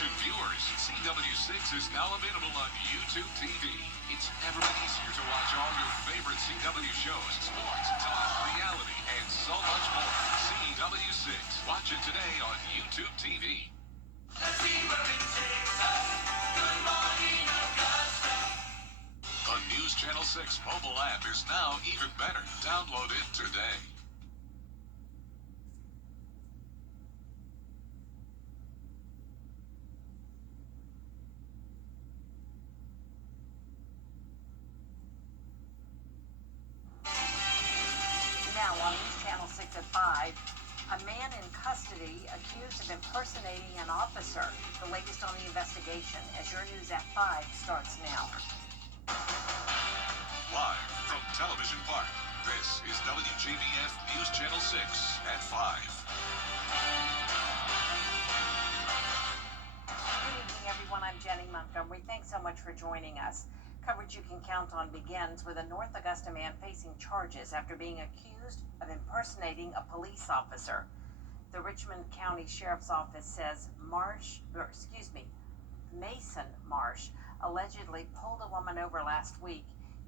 Attention viewers, CW6 is now available on YouTube TV. It's never been easier to watch all your favorite CW shows, sports, talk, reality, and so much more. CW6. Watch it today on YouTube TV. Let's see where it takes us. Good morning, Augusta. The News Channel 6 mobile app is now even better. Download it today. Now on News Channel 6 at 5, a man in custody accused of impersonating an officer. The latest on the investigation as your News at 5 starts now. Live from Television Park, this is WJBF News Channel 6 at 5. Good evening, everyone. I'm Jenny Montgomery. Thanks so much for joining us. Coverage you can count on begins with a North Augusta man facing charges after being accused of impersonating a police officer. The Richmond County Sheriff's Office says Mason Marsh allegedly pulled a woman over last week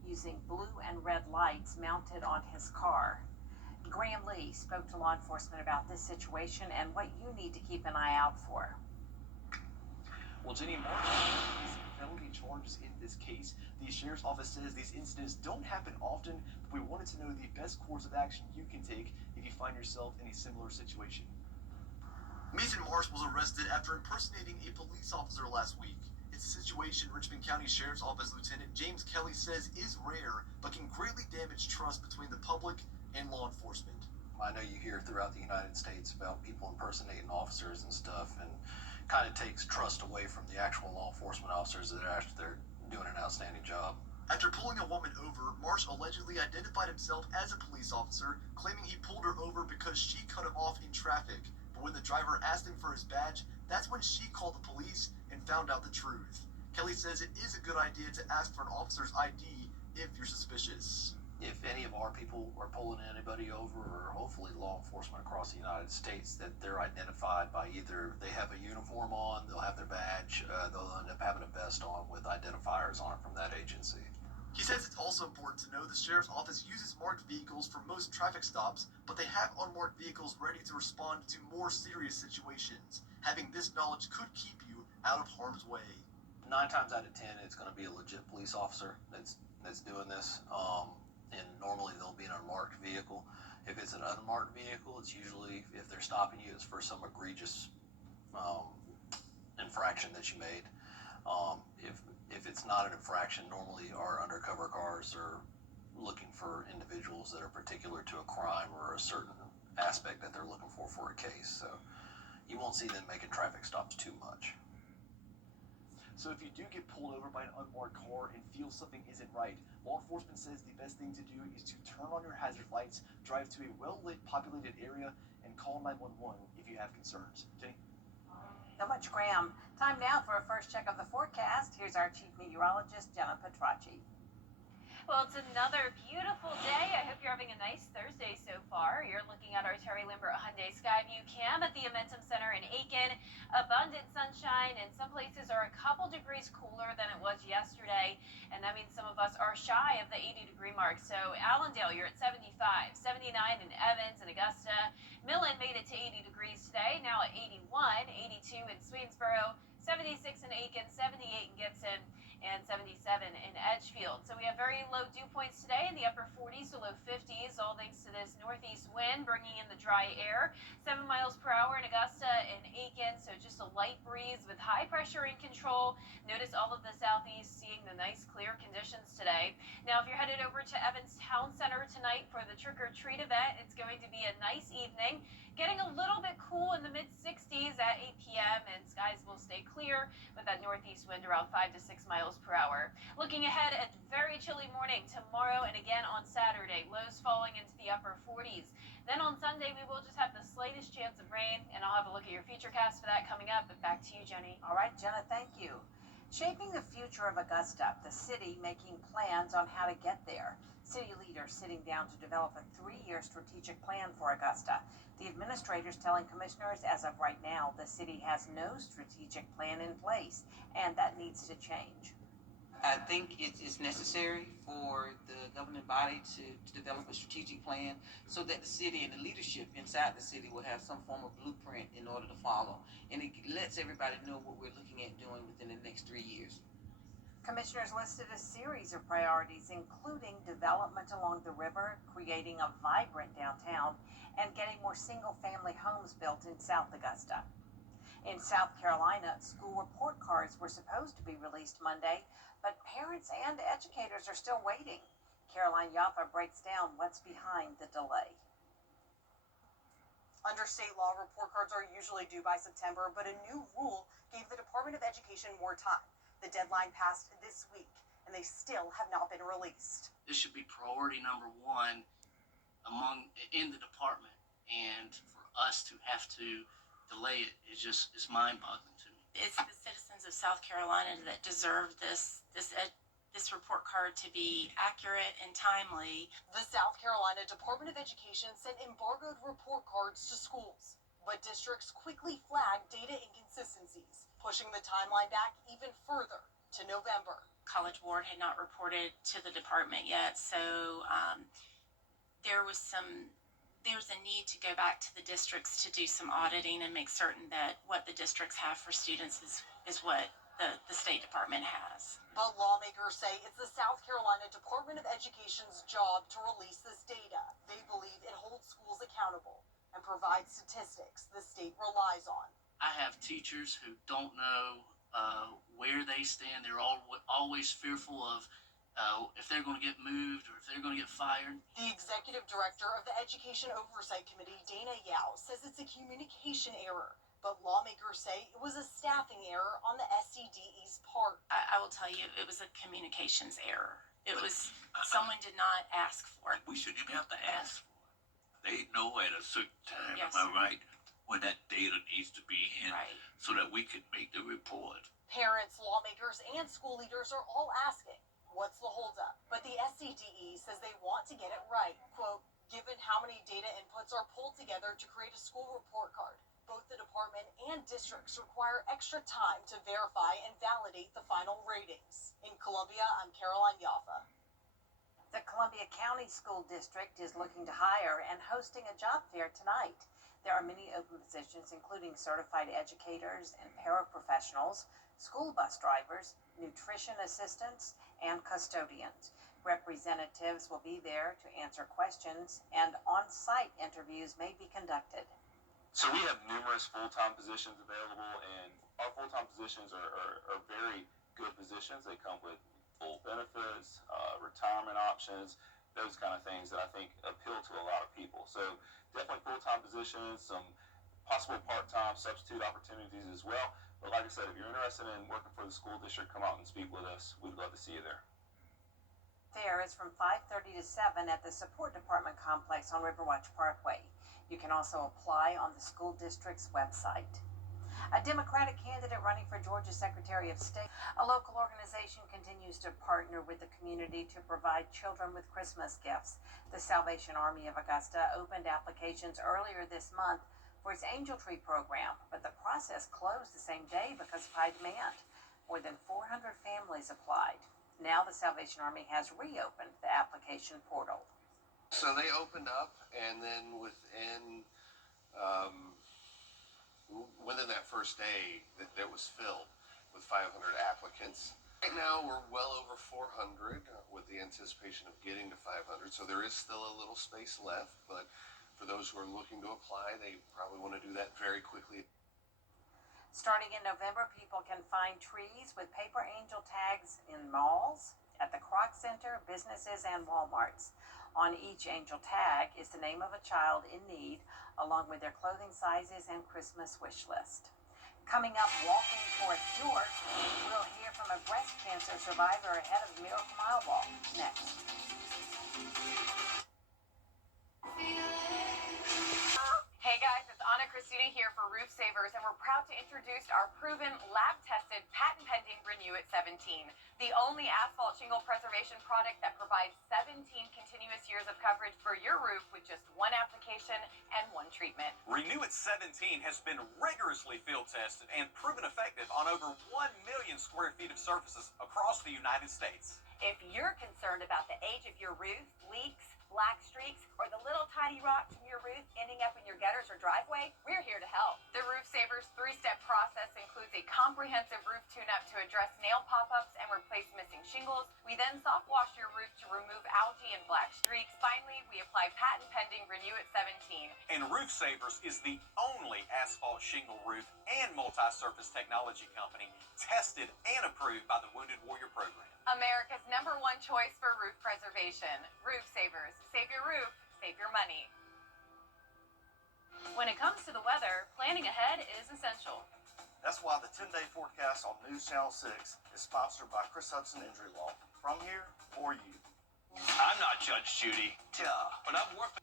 using blue and red lights mounted on his car. Graham Lee spoke to law enforcement about this situation and what you need to keep an eye out for. Well, Jenny, Marsh is felony charges in this case. The Sheriff's Office says these incidents don't happen often, but we wanted to know the best course of action you can take if you find yourself in a similar situation. Mason Marsh was arrested after impersonating a police officer last week. It's a situation Richmond County Sheriff's Office Lieutenant James Kelly says is rare, but can greatly damage trust between the public and law enforcement. I know you hear throughout the United States about people impersonating officers and stuff, and kind of takes trust away from the actual law enforcement officers that are actually they're doing an outstanding job. After pulling a woman over, Marsh allegedly identified himself as a police officer, claiming he pulled her over because she cut him off in traffic. But when the driver asked him for his badge, that's when she called the police and found out the truth. Kelly says it is a good idea to ask for an officer's ID if you're suspicious. If any of our people are pulling anybody over, or hopefully law enforcement across the United States, that they're identified by either they have a uniform on, they'll have their badge, they'll end up having a vest on with identifiers on it from that agency. He says it's also important to know the Sheriff's Office uses marked vehicles for most traffic stops, but they have unmarked vehicles ready to respond to more serious situations. Having this knowledge could keep you out of harm's way. 9 times out of 10, it's going to be a legit police officer that's doing this. And normally they'll be in an unmarked vehicle. If it's an unmarked vehicle, it's usually, if they're stopping you, it's for some egregious infraction that you made. If it's not an infraction, normally our undercover cars are looking for individuals that are particular to a crime or a certain aspect that they're looking for a case. So you won't see them making traffic stops too much. So if you do get pulled over by an unmarked car and feel something isn't right, law enforcement says the best thing to do is to turn on your hazard lights, drive to a well-lit, populated area, and call 911 if you have concerns. Jenny? So much, Graham. Time now for a first check of the forecast. Here's our chief meteorologist, Jenna Petracci. Well, it's another beautiful day. I hope you're having a nice Thursday so far. You're looking at our Terry Lambert Hyundai Skyview cam at the Amentum Center in Aiken. Abundant sunshine, and some places are a couple degrees cooler than it was yesterday, and that means some of us are shy of the 80-degree mark. So Allendale, you're at 75, 79 in Evans and Augusta. Millen made it to 80 degrees today, now at 81, 82 in Swedesboro, 76 in Aiken, 78 in Gibson, and 77 in Edgefield. So we have very low dew points today in the upper 40s to low 50s, all thanks to this northeast wind bringing in the dry air. 7 miles per hour in Augusta and Aiken, so just a light breeze with high pressure in control. Notice all of the southeast seeing the nice clear conditions today. Now, if you're headed over to Evans Town Center tonight for the trick-or-treat event, it's going to be a nice evening. Getting a little bit cool in the mid-60s at 8 p.m. and skies will stay clear with that northeast wind around 5 to 6 miles per hour. Looking ahead at very chilly morning tomorrow and again on Saturday, lows falling into the upper 40s. Then on Sunday, we will just have the slightest chance of rain, and I'll have a look at your futurecast for that coming up. But back to you, Jenny. All right, Jenna, thank you. Shaping the future of Augusta, the city making plans on how to get there. City leaders sitting down to develop a 3-year strategic plan for Augusta. The administrators telling commissioners as of right now, the city has no strategic plan in place, and that needs to change. I think it is necessary for the governing body to develop a strategic plan so that the city and the leadership inside the city will have some form of blueprint in order to follow. And it lets everybody know what we're looking at doing within the next 3 years. Commissioners listed a series of priorities, including development along the river, creating a vibrant downtown, and getting more single-family homes built in South Augusta. In South Carolina, school report cards were supposed to be released Monday, but parents and educators are still waiting. Caroline Yaffa breaks down what's behind the delay. Under state law, report cards are usually due by September, but a new rule gave the Department of Education more time. The deadline passed this week, and they still have not been released. This should be priority number one in the department, and for us to have to delay it is mind-boggling to me. It's the citizens of South Carolina that deserve this report card to be accurate and timely. The South Carolina Department of Education sent embargoed report cards to schools, but districts quickly flagged data inconsistencies, pushing the timeline back even further to November. College Board had not reported to the department yet, so there was a need to go back to the districts to do some auditing and make certain that what the districts have for students is what the State Department has. But lawmakers say it's the South Carolina Department of Education's job to release this data. They believe it holds schools accountable and provides statistics the state relies on. I have teachers who don't know where they stand. They're always fearful of if they're going to get moved or if they're going to get fired. The executive director of the Education Oversight Committee, Dana Yao, says it's a communication error, but lawmakers say it was a staffing error on the SCDE's part. I will tell you, it was a communications error. It was, someone did not ask for it. We shouldn't even have to ask for it. They know at a certain time, Yes. am I right, when that data needs to be in Right. so that we can make the report. Parents, lawmakers, and school leaders are all asking, what's the holdup? But the SCDE says they want to get it right. Quote, given how many data inputs are pulled together to create a school report card, both the department and districts require extra time to verify and validate the final ratings. In Columbia, I'm Caroline Yaffa. The Columbia County School District is looking to hire and hosting a job fair tonight. There are many open positions, including certified educators and paraprofessionals, school bus drivers, nutrition assistants, and custodians. Representatives will be there to answer questions, and on-site interviews may be conducted. So we have numerous full-time positions available, and our full-time positions are very good positions. They come with full benefits, retirement options, those kind of things that I think appeal to a lot of people. So definitely full-time positions, some possible part-time substitute opportunities as well. But like I said, if you're interested in working for the school district, come out and speak with us. We'd love to see you there. Fair is from 5:30 to 7 at the Support Department Complex on Riverwatch Parkway. You can also apply on the school district's website. A Democratic candidate running for Georgia Secretary of State. A local organization continues to partner with the community to provide children with Christmas gifts. The Salvation Army of Augusta opened applications earlier this month for its Angel Tree program, but the process closed the same day because of high demand. More than 400 families applied. Now the Salvation Army has reopened the application portal. So they opened up, and then within that first day, that was filled with 500 applicants. Right now, we're well over 400 with the anticipation of getting to 500. So there is still a little space left, but for those who are looking to apply, they probably want to do that very quickly. Starting in November, people can find trees with paper angel tags in malls, at the Croc Center, businesses, and Walmarts. On each angel tag is the name of a child in need, along with their clothing sizes and Christmas wish list. Coming up, walking for a cure, we'll hear from a breast cancer survivor ahead of the Miracle Mile Walk next. Hey guys, it's Anna Yolanda Christina here for Roof Savers, and we're proud to introduce our proven, lab-tested, patent-pending Renew at 17, the only asphalt shingle preservation product that provides 17 continuous years of coverage for your roof with just one application and one treatment. Renew at 17 has been rigorously field tested and proven effective on over 1 million square feet of surfaces across the United States. If you're concerned about the age of your roof, leaks, black streaks, or the little tiny rocks from your roof ending up in your gutters or driveway, we're here to help. The Roof Savers 3-step process includes a comprehensive roof tune-up to address nail pop-ups and replace missing shingles. We then soft wash your roof to remove algae and black streaks. Finally, we apply patent-pending Renew at 17. And Roof Savers is the only asphalt shingle roof and multi-surface technology company tested and approved by the Wounded Warrior Program. America's #1 choice for roof preservation. Roof Savers. Save your roof, save your money. When it comes to the weather, planning ahead is essential. That's why the 10-day forecast on News Channel 6 is sponsored by Chris Hudson Injury Law. From here, for you. I'm not Judge Judy, but I've worked.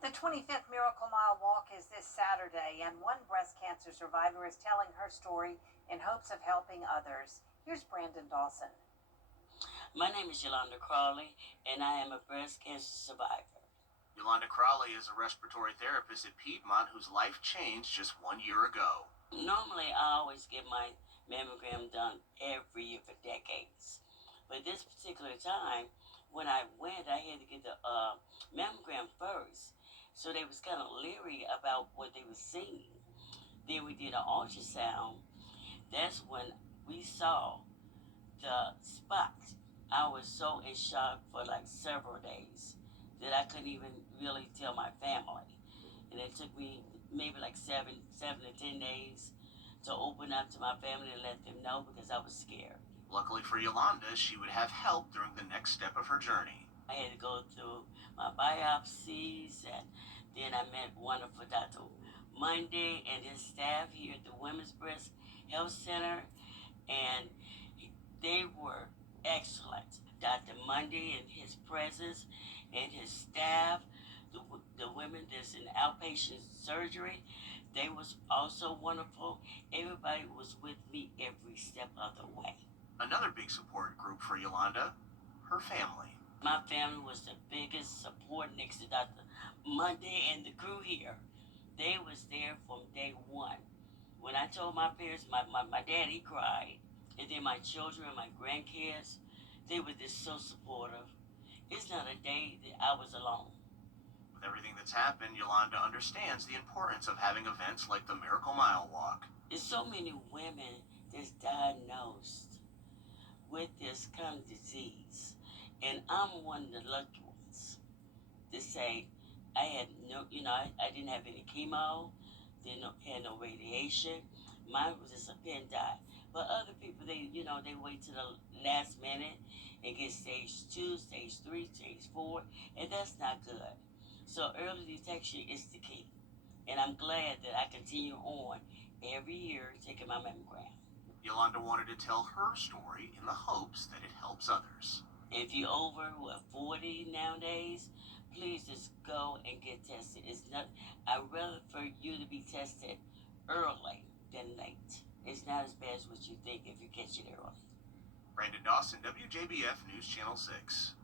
The 25th Miracle Mile Walk is this Saturday, and one breast cancer survivor is telling her story in hopes of helping others. Here's Brandon Dawson. My name is Yolanda Crawley, and I am a breast cancer survivor. Yolanda Crawley is a respiratory therapist at Piedmont whose life changed just 1 year ago. Normally, I always get my mammogram done every year for decades. But this particular time, when I went, I had to get the mammogram first. So they was kind of leery about what they were seeing. Then we did an ultrasound. That's when we saw the spot. I was so in shock for like several days that I couldn't even really tell my family. And it took me maybe like 7 to 10 days to open up to my family and let them know because I was scared. Luckily for Yolanda, she would have help during the next step of her journey. I had to go through my biopsies, and then I met wonderful Dr. Monday and his staff here at the Women's Breast Health Center, and they were excellent. Dr. Monday and his presence and his staff, the women that's in outpatient surgery, they was also wonderful. Everybody was with me every step of the way. Another big support group for Yolanda, her family. My family was the biggest support next to Dr. Monday and the crew here. They was there from day one. When I told my parents, my dad, he cried. And then my children and my grandkids, they were just so supportive. It's not a day that I was alone. With everything that's happened, Yolanda understands the importance of having events like the Miracle Mile Walk. There's so many women that's diagnosed with this kind of disease. And I'm one of the lucky ones to say I had no, I didn't have any chemo, had no radiation. Mine was just a pin die. But other people, they wait to the last minute and get stage 2, stage 3, stage 4, and that's not good. So early detection is the key. And I'm glad that I continue on every year taking my mammogram. Yolanda wanted to tell her story in the hopes that it helps others. If you're over 40 nowadays, please just go and get tested. I'd rather for you to be tested early than late. It's not as bad as what you think if you catch it early. Brandon Dawson, WJBF News Channel 6.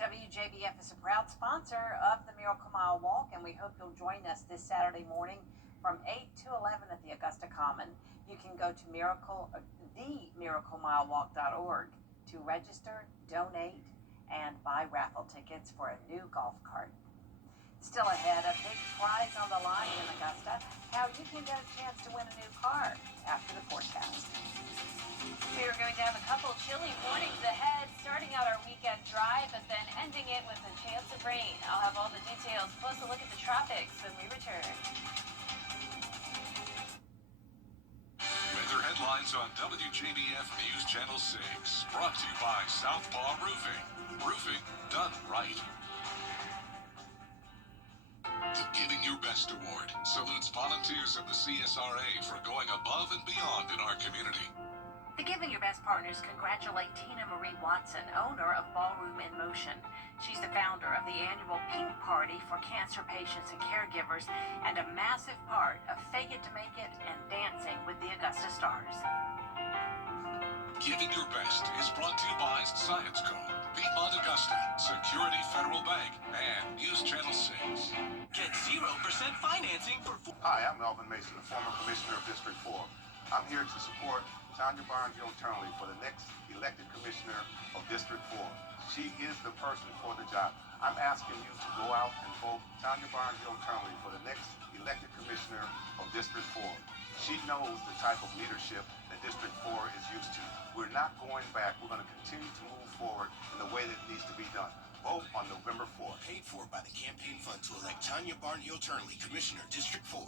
WJBF is a proud sponsor of the Miracle Mile Walk, and we hope you'll join us this Saturday morning from 8 to 11 at the Augusta Common. You can go to themiraclemilewalk.org to register, donate, and buy raffle tickets for a new golf cart. Still ahead, a big prize on the line in Augusta, how you can get a chance to win a new car after the forecast. We are going to have a couple chilly mornings ahead, starting out our weekend drive, but then ending it with a chance of rain. I'll have all the details, plus a look at the tropics when we return. Weather headlines on WJBF News Channel 6. Brought to you by Southpaw Roofing. Roofing done right. The Giving Your Best Award salutes volunteers of the CSRA for going above and beyond in our community. The Giving Your Best Partners congratulate Tina Marie Watson, owner of Ballroom in Motion. She's the founder of the annual Pink Party for cancer patients and caregivers and a massive part of Fake It to Make It and Dancing with the Augusta Stars. Giving Your Best is brought to you by Science Co., Piedmont Augusta, Security Federal Bank, and News Channel 6. Get 0% financing for... Hi, I'm Melvin Mason, the former commissioner of District 4. I'm here to support Tanya Barnes-Hill Turnley for the next elected commissioner of District 4. She is the person for the job. I'm asking you to go out and vote Tanya Barnes-Hill Turnley for the next elected commissioner of District 4. She knows the type of leadership that District 4 is used to. We're not going back. We're going to continue to move forward in the way that it needs to be done. Vote on November 4th. Paid for by the campaign fund to elect Tanya Barnes-Hill Turnley, Commissioner, District 4.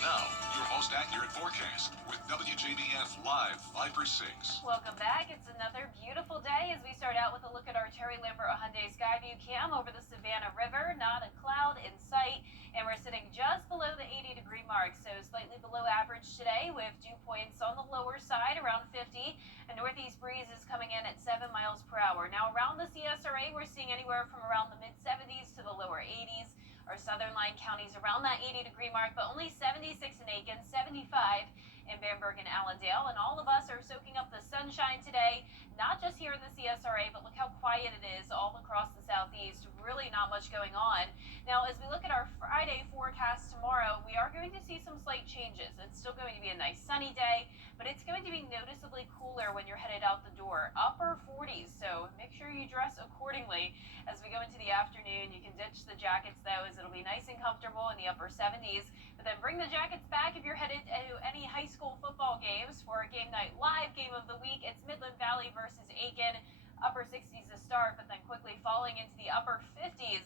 Now, your most accurate forecast with WJBF Live 5/6. Welcome back. It's another beautiful day as we start out with a look at our Terry Lambert Hyundai Skyview cam over the Savannah River. Not a cloud in sight, and we're sitting just below the 80-degree mark, so slightly below average today with dew points on the lower side around 50. A northeast breeze is coming in at 7 miles per hour. Now around the CSRA, we're seeing anywhere from around the mid-70s to the lower 80s. Our southern line counties around that 80-degree mark, but only 76 in Aiken, 75 in Bamberg and Allendale. And all of us are soaking up the sunshine today, not just here in the CSRA, but look how quiet it is all across the southeast. Really not much going on. Now, as we look at our Friday forecast tomorrow, we are going to see some slight changes. It's still going to be a nice sunny day, but it's going to be noticeably cooler when you're headed out the door. Upper 40s, so make sure you dress accordingly. As we go into the afternoon, you can ditch the jackets, though, as it'll be nice and comfortable in the upper 70s. But then bring the jackets back if you're headed to any high school football games. For a Game Night Live game of the week, it's Midland Valley versus Aiken. Upper 60s to start, but then quickly falling into the upper 50s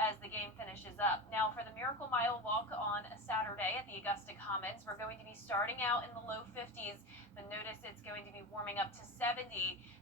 as the game finishes up. Now for the Miracle Mile walk on a Saturday at the Augusta Commons, we're going to be starting out in the low 50s, but notice it's going to be warming up to 70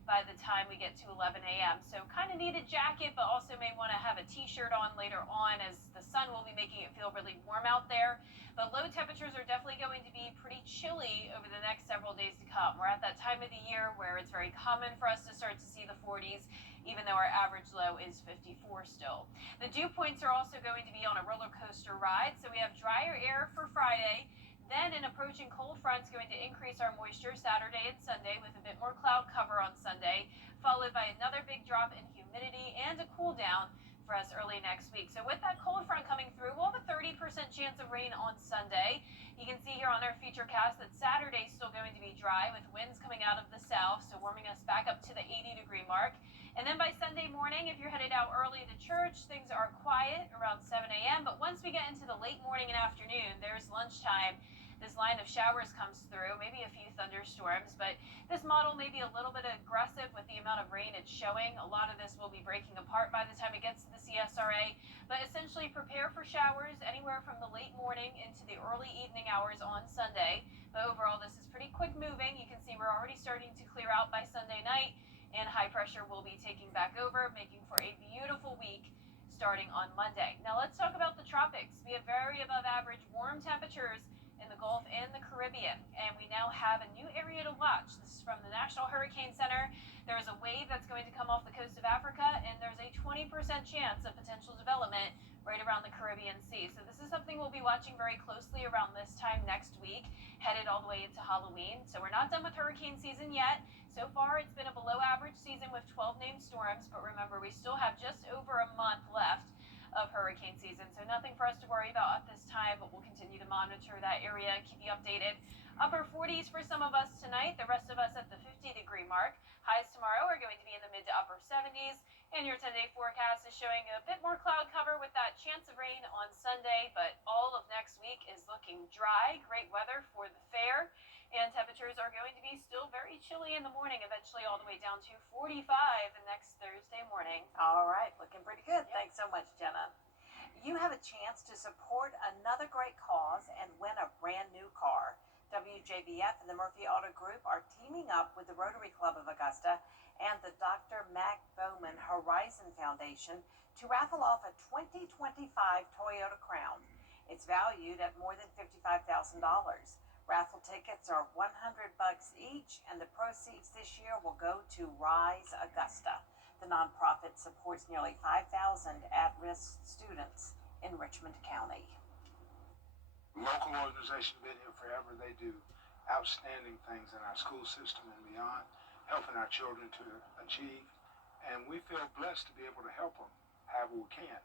by the time we get to 11 a.m. So kind of need a jacket, but also may want to have a t-shirt on later on as the sun will be making it feel really warm out there. But low temperatures are definitely going to be pretty chilly over the next several days to come. We're at that time of the year where it's very common for us to start to see the 40s, even though our average low is 54 still. The dew points are also going to be on a roller coaster ride, so we have drier air for Friday. Then an approaching cold front is going to increase our moisture Saturday and Sunday with a bit more cloud cover on Sunday, followed by another big drop in humidity and a cool down for us early next week. So with that cold front coming through, we'll have a 30% chance of rain on Sunday. You can see here on our feature cast that Saturday is still going to be dry with winds coming out of the south, so warming us back up to the 80-degree mark. And then by Sunday morning, if you're headed out early to church, things are quiet around 7 a.m. But once we get into the late morning and afternoon, there's lunchtime. This line of showers comes through, maybe a few thunderstorms, but this model may be a little bit aggressive with the amount of rain it's showing. A lot of this will be breaking apart by the time it gets to the CSRA, but essentially prepare for showers anywhere from the late morning into the early evening hours on Sunday. But overall, this is pretty quick moving. You can see we're already starting to clear out by Sunday night, and high pressure will be taking back over, making for a beautiful week starting on Monday. Now let's talk about the tropics. We have very above average warm temperatures in the Gulf and the Caribbean, and we now have a new area to watch. This is from the National Hurricane Center. There's a wave that's going to come off the coast of Africa, and there's a 20% chance of potential development right around the Caribbean Sea. So this is something we'll be watching very closely around this time next week, headed all the way into Halloween. So we're not done with hurricane season yet. So far, it's been a below average season with 12 named storms, but remember, we still have just over a month left of hurricane season, so nothing for us to worry about at this time, but we'll continue to monitor that area and keep you updated. Upper 40s for some of us tonight, the rest of us at the 50-degree mark. Highs tomorrow are going to be in the mid to upper 70s, and your 10-day forecast is showing a bit more cloud cover with that chance of rain on Sunday, but all of next week is looking dry. Great weather for the fair, and temperatures are going to be still very chilly in the morning, eventually all the way down to 45 the next Thursday morning. All right, looking pretty good. Thanks so much, Jenna. You have a chance to support another great cause and win a brand new car. WJBF and the Murphy Auto Group are teaming up with the Rotary Club of Augusta and the Dr. Mac Bowman Horizon Foundation to raffle off a 2025 Toyota Crown. It's valued at more than $55,000. Raffle tickets are $100 each, and the proceeds this year will go to Rise Augusta. The nonprofit supports nearly 5,000 at-risk students in Richmond County. Local organization been here forever. They do outstanding things in our school system and beyond, helping our children to achieve. And we feel blessed to be able to help them however we can.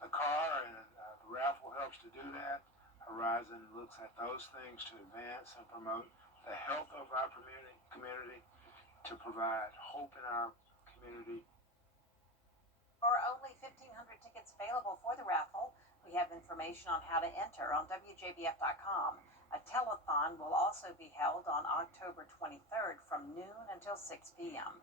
The car and the raffle helps to do that. Horizon looks at those things to advance and promote the health of our community, to provide hope in our community. There are only 1,500 tickets available for the raffle. We have information on how to enter on WJBF.com. A telethon will also be held on October 23rd from noon until 6 p.m.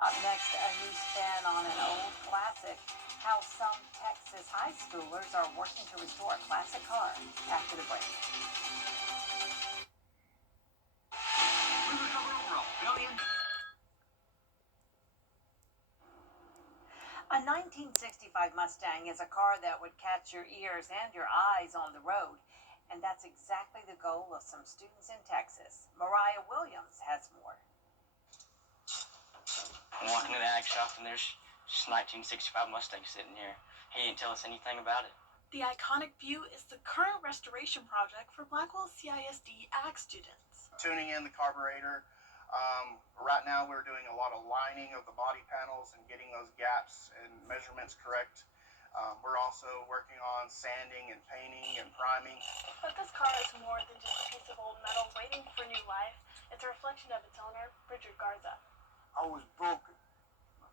Up next, a new spin on an old classic, how some Texas high schoolers are working to restore a classic car after the break. We recover over $1 billion. A 1965 Mustang is a car that would catch your ears and your eyes on the road. And that's exactly the goal of some students in Texas. Mariah Williams has more. I'm walking in the ag shop and there's just a 1965 Mustang sitting here. He didn't tell us anything about it. The iconic view is the current restoration project for Blackwell CISD ag students. Tuning in the carburetor. Right now we're doing a lot of lining of the body panels and getting those gaps and measurements correct. We're also working on sanding and painting and priming. But this car is more than just a piece of old metal waiting for new life. It's a reflection of its owner, Bridget Garza. I was broken,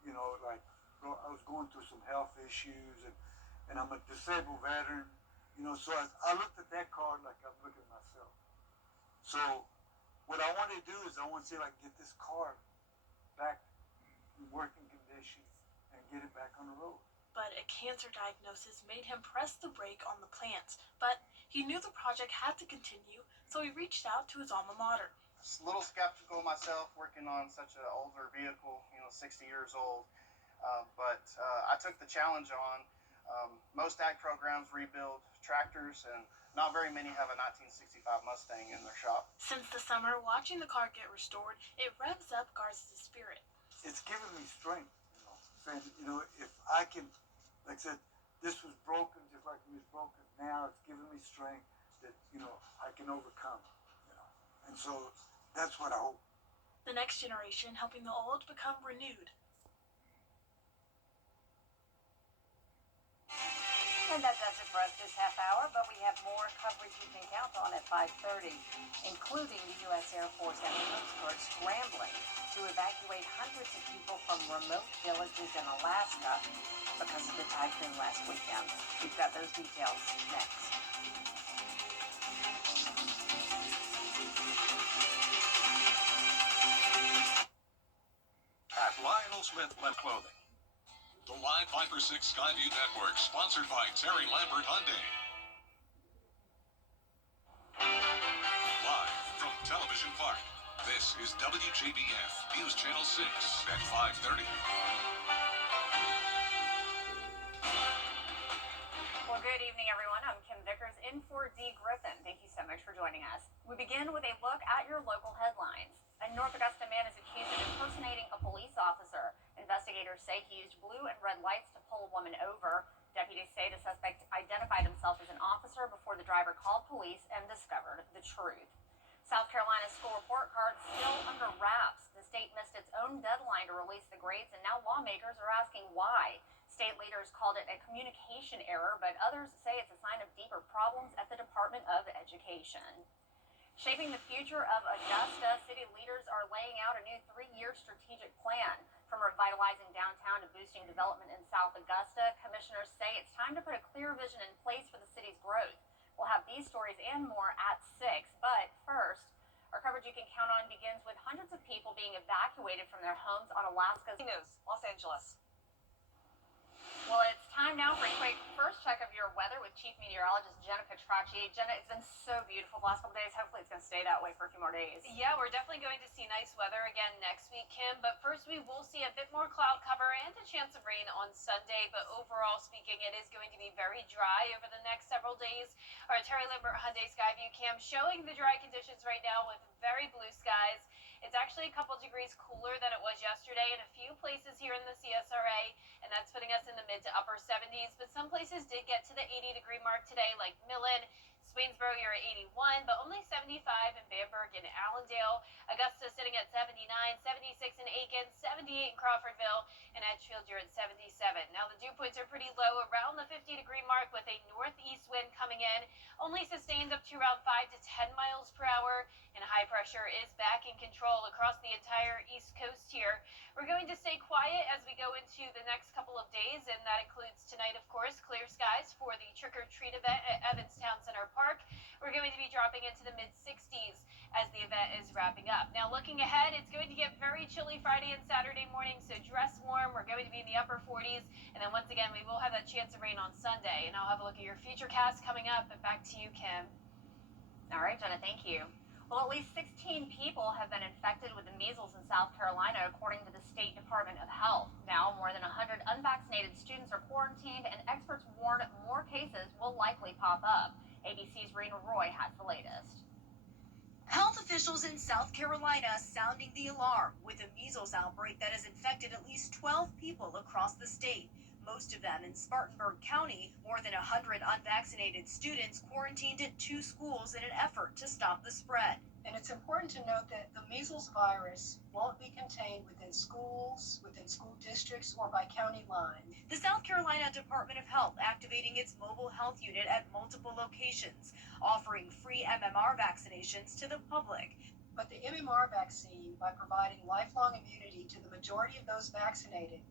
I was going through some health issues, and I'm a disabled veteran, so I looked at that car like I'm looking at myself. So what I want to do is I want to see if I can get this car back in working condition and get it back on the road. But a cancer diagnosis made him press the brake on the plans. But he knew the project had to continue, so he reached out to his alma mater. A little skeptical myself working on such an older vehicle, 60 years old. But I took the challenge on. Most ag programs rebuild tractors, and not very many have a 1965 Mustang in their shop. Since the summer, watching the car get restored, it revs up Garza's spirit. It's given me strength, saying, if I can, like I said, this was broken just like it was broken. Now it's given me strength that, I can overcome, And so that's what I hope. The next generation helping the old become renewed. And that does it for us this half hour, but we have more coverage you can count on at 5:30, including the U.S. Air Force and the Coast Guard scrambling to evacuate hundreds of people from remote villages in Alaska because of the typhoon last weekend. We've got those details next. At Lionel Smith Clothing. The Live Viper 6 Skyview Network, sponsored by Terry Lambert Hyundai. Live from Television Park, this is WJBF News Channel 6 at 5:30. Well, good evening, everyone. I'm Kim Vickers in for Dee Griffin. Thank you so much for joining us. We begin with a look at your local headlines. A North Augusta man is accused of impersonating a police officer. Investigators say he used blue and red lights to pull a woman over. Deputies say the suspect identified himself as an officer before the driver called police and discovered the truth. South Carolina's school report card still under wraps. The state missed its own deadline to release the grades, and now lawmakers are asking why. State leaders called it a communication error, but others say it's a sign of deeper problems at the Department of Education. Shaping the future of Augusta, city leaders are laying out a new 3-year strategic plan. From revitalizing downtown to boosting development in South Augusta, commissioners say it's time to put a clear vision in place for the city's growth. We'll have these stories and more at 6, but first, our coverage you can count on begins with hundreds of people being evacuated from their homes on Alaska's News, Los Angeles. Well, it's time time now for a quick first check of your weather with Chief Meteorologist Jenna Petracci. Jenna, it's been so beautiful the last couple days. Hopefully it's going to stay that way for a few more days. Yeah, we're definitely going to see nice weather again next week, Kim. But first, we will see a bit more cloud cover and a chance of rain on Sunday. But overall speaking, it is going to be very dry over the next several days. Our Terry Limbert Hyundai Skyview Cam showing the dry conditions right now with very blue skies. It's actually a couple degrees cooler than it was yesterday in a few places here in the CSRA, and that's putting us in the mid to upper 70s. But some places did get to the 80-degree mark today, like Millen, Swainsboro, you're at 81, but only 75 in Bamberg and Allendale. Augusta sitting at 79, 76 in Aiken, 78 in Crawfordville, and Edgefield, you're at 77. Now the dew points are pretty low, around the 50-degree mark with a northeast wind coming in, only sustained up to around 5 to 10 miles per hour, and high pressure is back in control across the entire East Coast here. We're going to stay quiet as we go into the next couple of days, and that includes tonight, of course, clear skies for the trick-or-treat event at Evanstown Center Park. We're going to be dropping into the mid-60s as the event is wrapping up. Now, looking ahead, it's going to get very chilly Friday and Saturday morning, so dress warm. We're going to be in the upper 40s, and then once again, we will have that chance of rain on Sunday. And I'll have a look at your futurecast coming up, but back to you, Kim. All right, Jenna, thank you. Well, at least 16 people have been infected with the measles in South Carolina, according to the State Department of Health. Now, more than 100 unvaccinated students are quarantined, and experts warn more cases will likely pop up. ABC's Rena Roy has the latest. Health officials in South Carolina sounding the alarm with a measles outbreak that has infected at least 12 people across the state. Most of them in Spartanburg County. More than 100 unvaccinated students quarantined at 2 schools in an effort to stop the spread. And it's important to note that the measles virus won't be contained within schools, within school districts, or by county line. The South Carolina Department of Health activating its mobile health unit at multiple locations, offering free MMR vaccinations to the public. But the MMR vaccine, by providing lifelong immunity to the majority of those vaccinated,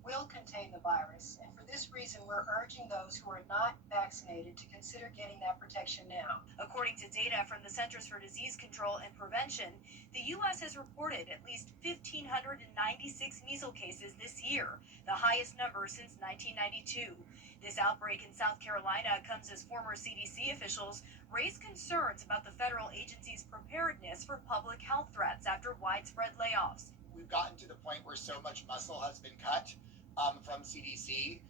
will contain the virus, and for this reason we're urging those who are not vaccinated to consider getting that protection now. According to data from the Centers for Disease Control and Prevention, the U.S. has reported at least 1,596 measles cases this year, the highest number since 1992. This outbreak in South Carolina comes as former CDC officials raise concerns about the federal agency's preparedness for public health threats after widespread layoffs. We've gotten to the point where so much muscle has been cut from CDC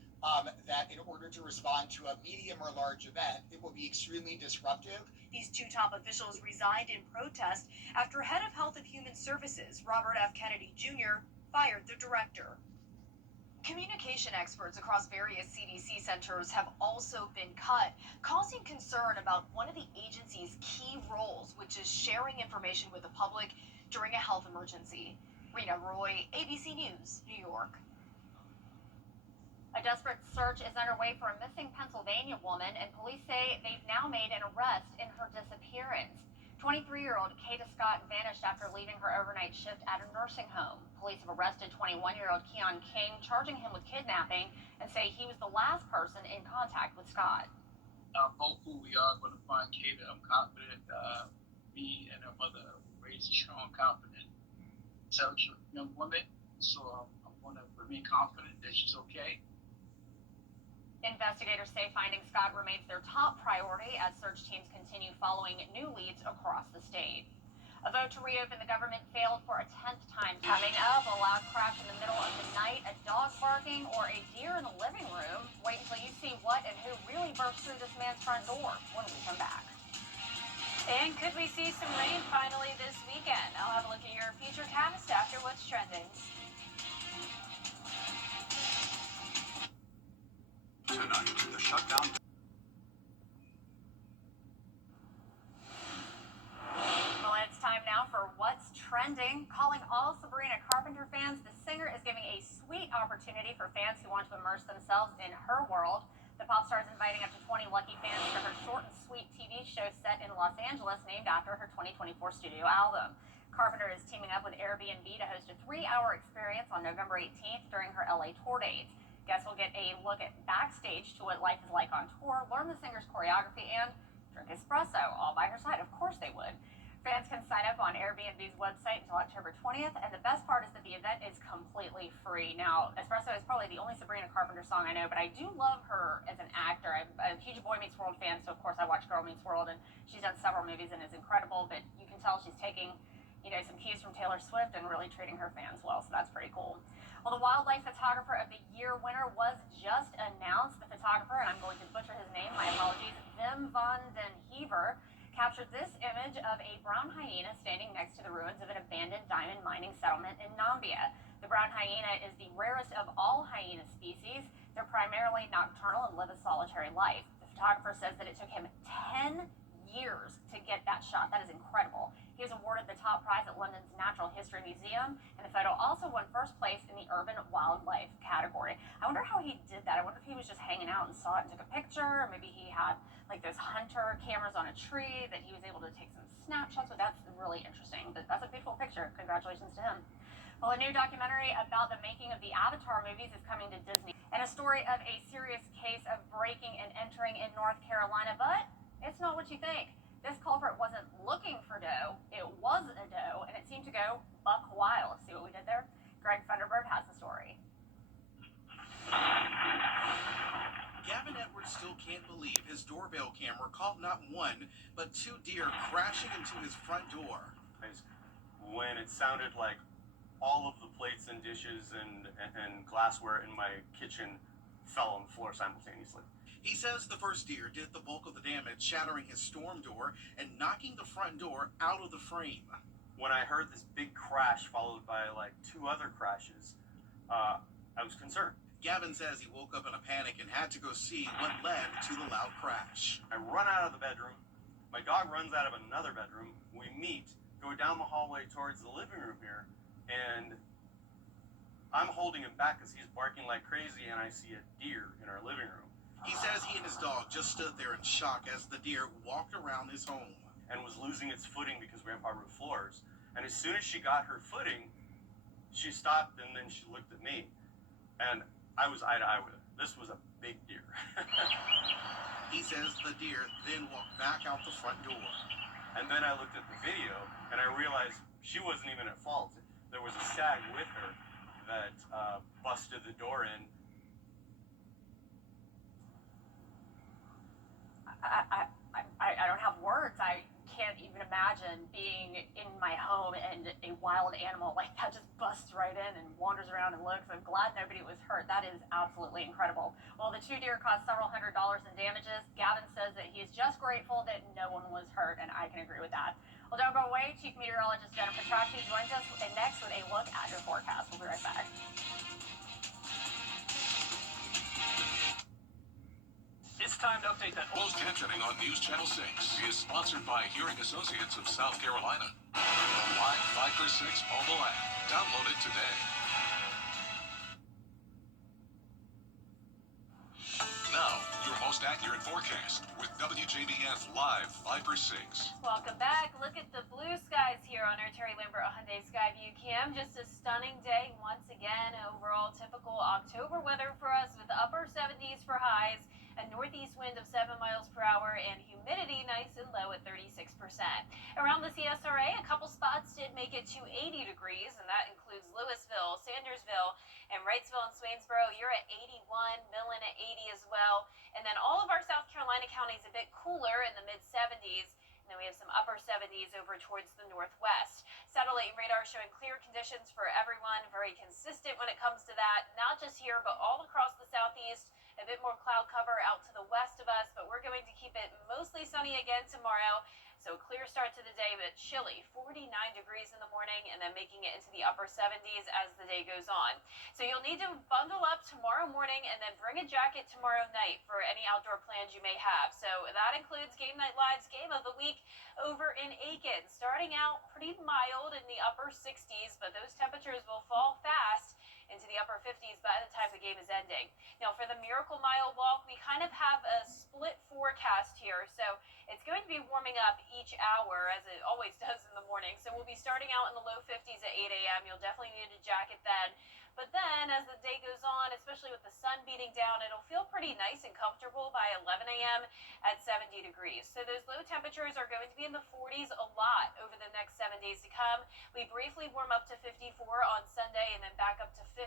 that in order to respond to a medium or large event, it will be extremely disruptive. These 2 top officials resigned in protest after head of Health and Human Services, Robert F. Kennedy Jr., fired the director. Communication experts across various CDC centers have also been cut, causing concern about one of the agency's key roles, which is sharing information with the public during a health emergency. Rena Roy, ABC News, New York. A desperate search is underway for a missing Pennsylvania woman, and police say they've now made an arrest in her disappearance. 23-year-old Kata Scott vanished after leaving her overnight shift at a nursing home. Police have arrested 21-year-old Keon King, charging him with kidnapping, and say he was the last person in contact with Scott. I'm hopeful we are going to find Kata. I'm confident me and her mother raised a strong, confident, intelligent young woman, so I'm going to remain confident that she's okay. Investigators say finding Scott remains their top priority as search teams continue following new leads across the state. A vote to reopen the government failed for a 10th time. Coming up, a loud crash in the middle of the night, a dog barking, or a deer in the living room. Wait until you see what and who really burst through this man's front door when we come back. And could we see some rain finally this weekend? I'll have a look at your futurecast after what's trending. Tonight, the shutdown. Well, it's time now for What's Trending. Calling all Sabrina Carpenter fans, the singer is giving a sweet opportunity for fans who want to immerse themselves in her world. The pop star is inviting up to 20 lucky fans to her short and sweet TV show set in Los Angeles, named after her 2024 studio album. Carpenter is teaming up with Airbnb to host a 3-hour experience on November 18th during her LA tour dates. Guests will get a look at backstage to what life is like on tour, learn the singer's choreography, and drink espresso all by her side. Of course they would. Fans can sign up on Airbnb's website until October 20th, and the best part is that the event is completely free. Now, Espresso is probably the only Sabrina Carpenter song I know, but I do love her as an actor. I'm a huge Boy Meets World fan, so of course I watch Girl Meets World, and she's done several movies and is incredible, but you can tell she's taking, some cues from Taylor Swift and really treating her fans well, so that's pretty cool. Well, the Wildlife Photographer of the Year winner was just announced. The photographer, and I'm going to butcher his name, my apologies, Wim van den Heever, captured this image of a brown hyena standing next to the ruins of an abandoned diamond mining settlement in Nambia. The brown hyena is the rarest of all hyena species. They're primarily nocturnal and live a solitary life. The photographer says that it took him 10 years to get that shot. That is incredible. He was awarded the top prize at London's Natural History Museum, and the photo also won first place in the urban wildlife category. I wonder how he did that. I wonder if he was just hanging out and saw it and took a picture, or maybe he had like those hunter cameras on a tree that he was able to take some snapshots with. That's really interesting. But that's a beautiful picture. Congratulations to him. Well, a new documentary about the making of the Avatar movies is coming to Disney, and a story of a serious case of breaking and entering in North Carolina, but it's not what you think. This culprit wasn't looking for dough. It was a dough, and it seemed to go buck wild. See what we did there? Greg Thunderbird has the story. Gavin Edwards still can't believe his doorbell camera caught not one, but 2 deer crashing into his front door. When it sounded like all of the plates and dishes and glassware in my kitchen fell on the floor simultaneously. He says the first deer did the bulk of the damage, shattering his storm door and knocking the front door out of the frame. When I heard this big crash followed by like 2 other crashes, I was concerned. Gavin says he woke up in a panic and had to go see what led to the loud crash. I run out of the bedroom. My dog runs out of another bedroom. We meet, go down the hallway towards the living room here, and I'm holding him back because he's barking like crazy, and I see a deer in our living room. He says he and his dog just stood there in shock as the deer walked around his home. And was losing its footing because we have hardwood floors. And as soon as she got her footing, she stopped and then she looked at me. And I was eye to eye with her. This was a big deer. He says the deer then walked back out the front door. And then I looked at the video and I realized she wasn't even at fault. There was a stag with her that busted the door in. I don't have words. I can't even imagine being in my home and a wild animal like that just busts right in and wanders around and looks. I'm glad nobody was hurt. That is absolutely incredible. Well, the 2 deer cost several $100s in damages. Gavin says that he is just grateful that no one was hurt, and I can agree with that. Well, don't go away. Chief Meteorologist Jennifer Tracy joins us next with a look at your forecast. We'll be right back. It's time to update that. Closed captioning on News Channel 6 is sponsored by Hearing Associates of South Carolina. The Live 5 for 6 mobile app. Download it today. Now, your most accurate forecast with WJBF Live 5 for 6. Welcome back. Look at the blue skies here on our Terry Lambert Hyundai Skyview Cam. Just a stunning day once again. Overall, typical October weather for us with upper 70s for highs, a northeast wind of 7 miles per hour, and humidity nice and low at 36%. Around the CSRA, a couple spots did make it to 80 degrees, and that includes Louisville, Sandersville, and Wrightsville and Swainsboro. You're at 81, Millen at 80 as well. And then all of our South Carolina counties a bit cooler in the mid-70s. And then we have some upper 70s over towards the northwest. Satellite and radar showing clear conditions for everyone. Very consistent when it comes to that. Not just here, but all across the southeast. A bit more cloud cover out to the west of us, but we're going to keep it mostly sunny again tomorrow. So clear start to the day, but chilly, 49 degrees in the morning, and then making it into the upper 70s as the day goes on. So you'll need to bundle up tomorrow morning and then bring a jacket tomorrow night for any outdoor plans you may have. So that includes Game Night Live's Game of the Week over in Aiken. Starting out pretty mild in the upper 60s, but those temperatures will fall fast into the upper 50s by the time the game is ending. Now for the Miracle Mile Walk, we kind of have a split forecast here. So it's going to be warming up each hour as it always does in the morning. So we'll be starting out in the low 50s at 8 a.m. You'll definitely need a jacket then. But then as the day goes on, especially with the sun beating down, it'll feel pretty nice and comfortable by 11 a.m. at 70 degrees. So those low temperatures are going to be in the 40s a lot over the next 7 days to come. We briefly warm up to 54 on Sunday and then back up to 50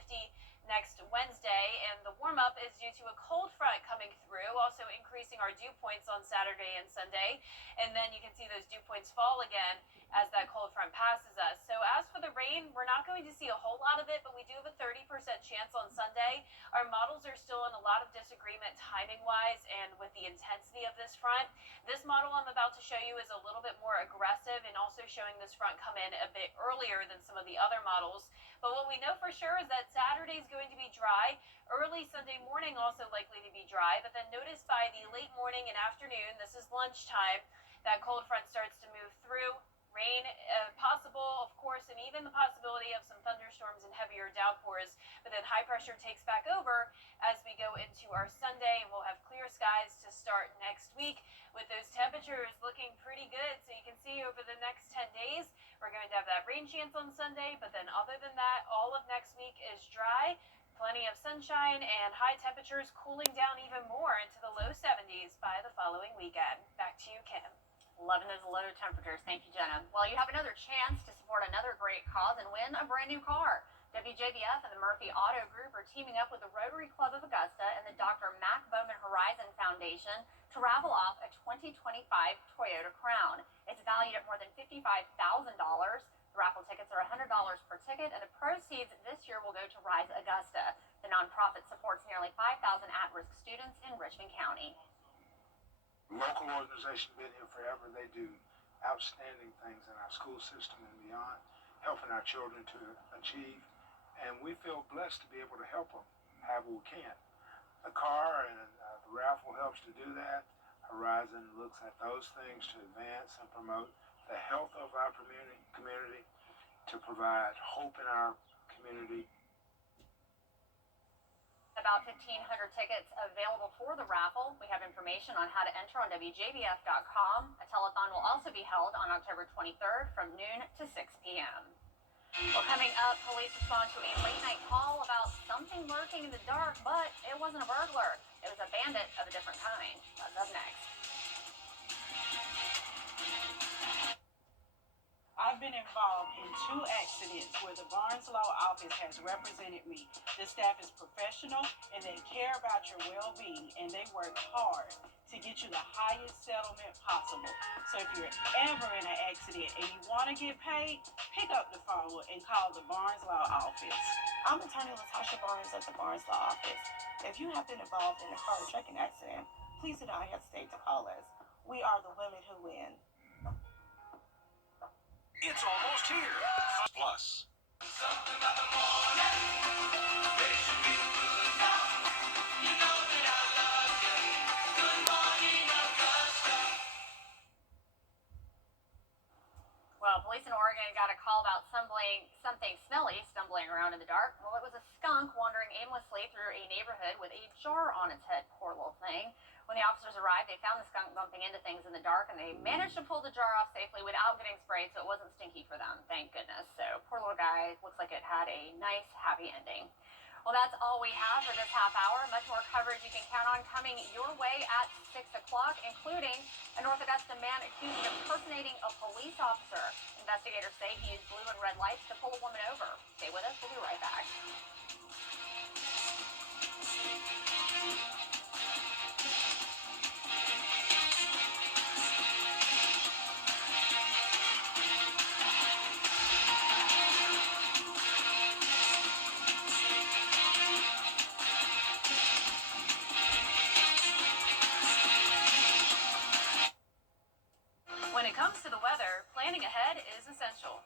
next Wednesday, and the warm-up is due to a cold front coming through, also increasing our dew points on Saturday and Sunday, and then you can see those dew points fall again as that cold front passes us. So as for the rain, we're not going to see a whole lot of it, but we do have a 30% chance on Sunday. Our models are still in a lot of disagreement timing-wise and with the intensity of this front. This model I'm about to show you is a little bit more aggressive and also showing this front come in a bit earlier than some of the other models. But what we know for sure is that Saturday is going to be dry. Early Sunday morning also likely to be dry, but then notice by the late morning and afternoon, this is lunchtime, that cold front starts to move through. Rain possible, of course, and even the possibility of some thunderstorms and heavier downpours. But then high pressure takes back over as we go into our Sunday, and we'll have clear skies to start next week with those temperatures looking pretty good. So you can see over the next 10 days, we're going to have that rain chance on Sunday, but then other than that, all of next week is dry. Plenty of sunshine and high temperatures cooling down even more into the low 70s by the following weekend. Back to you, Kim. Loving those low temperatures. Thank you, Jenna. Well, you have another chance to support another great cause and win a brand new car. WJBF and the Murphy Auto Group are teaming up with the Rotary Club of Augusta and the Dr. Mac Bowman Horizon Foundation to raffle off a 2025 Toyota Crown. It's valued at more than $55,000. The raffle tickets are $100 per ticket, and the proceeds this year will go to Rise Augusta. The nonprofit supports nearly 5,000 at-risk students in Richmond County. Local organization been here forever. They do outstanding things in our school system and beyond, helping our children to achieve. And we feel blessed to be able to help them however we can. The car and the raffle helps to do that. Horizon looks at those things to advance and promote the health of our community, to provide hope in our community. About 1,500 tickets available for the raffle. We have information on how to enter on WJBF.com. A telethon will also be held on October 23rd from noon to 6 p.m. Well, coming up, police respond to a late-night call about something lurking in the dark, but it wasn't a burglar. It was a bandit of a different kind. That's up next. I've been involved in 2 accidents where the Barnes Law Office has represented me. The staff is professional and they care about your well-being, and they work hard to get you the highest settlement possible. So if you're ever in an accident and you want to get paid, pick up the phone and call the Barnes Law Office. I'm attorney Latasha Barnes at the Barnes Law Office. If you have been involved in a car or trucking accident, please do not hesitate to call us. We are the women who win. It's almost here. Plus. Something about the morning makes you feel good now. You know that I love you. Good morning, Augusta. Well, police in Oregon got a call about something smelly stumbling around in the dark. Well, it was a skunk wandering aimlessly through a neighborhood with a jar on its head. Poor little thing. When the officers arrived, they found the skunk bumping into things in the dark, and they managed to pull the jar off safely without getting sprayed, so it wasn't stinky for them, thank goodness. So, poor little guy, looks like it had a nice, happy ending. Well, that's all we have for this half hour. Much more coverage you can count on coming your way at 6 o'clock, including a North Augusta man accused of impersonating a police officer. Investigators say he used blue and red lights to pull a woman over. Stay with us, we'll be right back. When it comes to the weather, planning ahead is essential.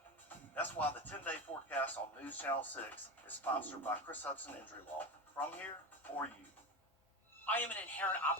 That's why the 10-day forecast on News Channel 6 is sponsored by Chris Hudson Injury Law. From here, for you. I am an inherent optimist.